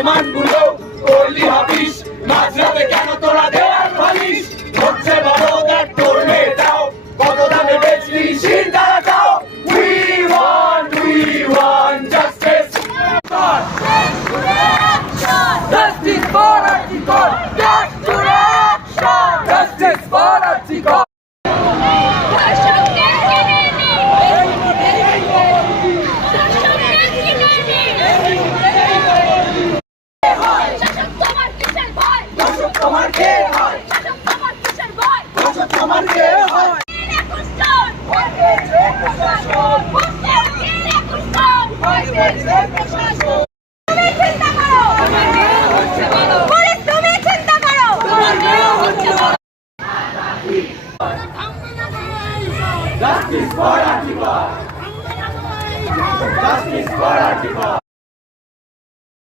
প্রমাণগুলো করলি হাবিস, মাঝরাতে কেন তোরা দেওয়াল ফালিস? হচ্ছে বড় দেখ তোর মেয়েটাও, কত দামে বেচলি শির দ্বারা যাও। We want justice. Justice for Artikol. Justice for Artikol. তোমার কে হয়? তোমার কে হয়? Justice for Artikol. Justice for Artikol.